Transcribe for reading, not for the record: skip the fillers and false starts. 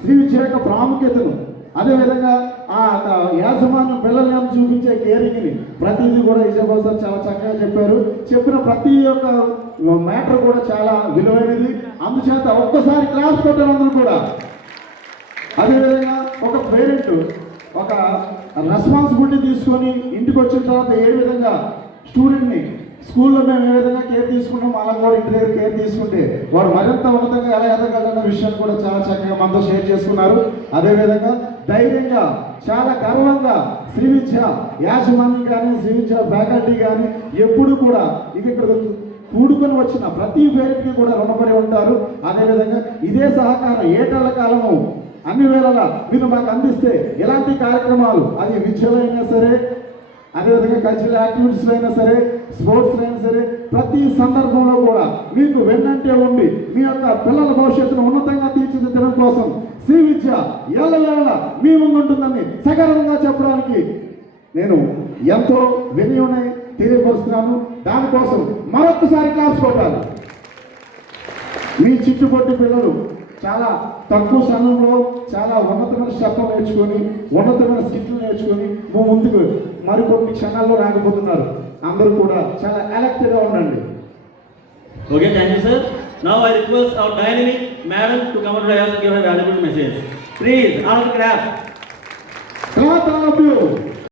శ్రీ విద్య యొక్క ప్రాముఖ్యతను, అదేవిధంగా ఆ యాజమాన్యం పిల్లలను చూపించే కేరింగ్ని ప్రతిదీ కూడా విజయబాబు సార్ చాలా చక్కగా చెప్పారు. చెప్పిన ప్రతి ఒక్క మ్యాటర్ కూడా చాలా విలువైనది. అందుచేత ఒక్కసారి క్లాస్ కొట్టాలందరూ కూడా. అదేవిధంగా ఒక పేరెంట్ ఒక రెస్పాన్సిబిలిటీ తీసుకొని ఇంటికి వచ్చిన తర్వాత ఏ విధంగా స్టూడెంట్ని స్కూల్లో మేము ఏ విధంగా కేర్ తీసుకున్నాం అలా కూడా ఇంటి దగ్గర కేర్ తీసుకుంటే వాడు మరింత ఉన్నతంగా ఎలా ఎదగలన్న విషయాన్ని కూడా చాలా చక్కగా మనతో షేర్ చేసుకున్నారు. అదేవిధంగా ధైర్యంగా చాలా గర్వంగా శ్రీ విద్య యాజమాన్యం కానీ శ్రీ విద్య ఫ్యాకల్టీ కానీ ఎప్పుడు కూడా ఇక్కడ కూడుకొని వచ్చిన ప్రతి పేరెంట్కి కూడా రుణపడి ఉంటారు. అదేవిధంగా ఇదే సహకారం ఏటల కాలము అన్ని వేళలా మీరు మాకు అందిస్తే ఇలాంటి కార్యక్రమాలు అది విద్యలో అయినా సరే, అదేవిధంగా కల్చరల్ యాక్టివిటీస్లో అయినా సరే, స్పోర్ట్స్లో అయినా సరే, ప్రతి సందర్భంలో కూడా మీకు వెన్నంటే ఉండి మీ యొక్క పిల్లల భవిష్యత్తును ఉన్నతంగా తీర్చిదిద్దడం కోసం శ్రీ విద్య ఏళ్ళ మీ ముందు ఉంటుందని సగర్వంగా చెప్పడానికి నేను ఎంతో వినయుని తెలియపరుస్తున్నాను. దానికోసం మరొకసారి క్లాస్ కొట్టాలి. మీ చుట్టుపట్టి పిల్లలు చాలా తక్కువ సమయంలో చాలా ఉన్నతమైన శబ్దం నేర్చుకొని ఉన్నతమైన స్కిట్లు నేర్చుకొని ముందుకు మరికొన్ని క్షణాల్లో రాకపోతున్నారు. అందరూ కూడా చాలా అలర్ట్గా ఉండండి. Okay, thank you sir. Now I request our dynamic madam to come to give a valuable message. Please all clap. Clap all of you.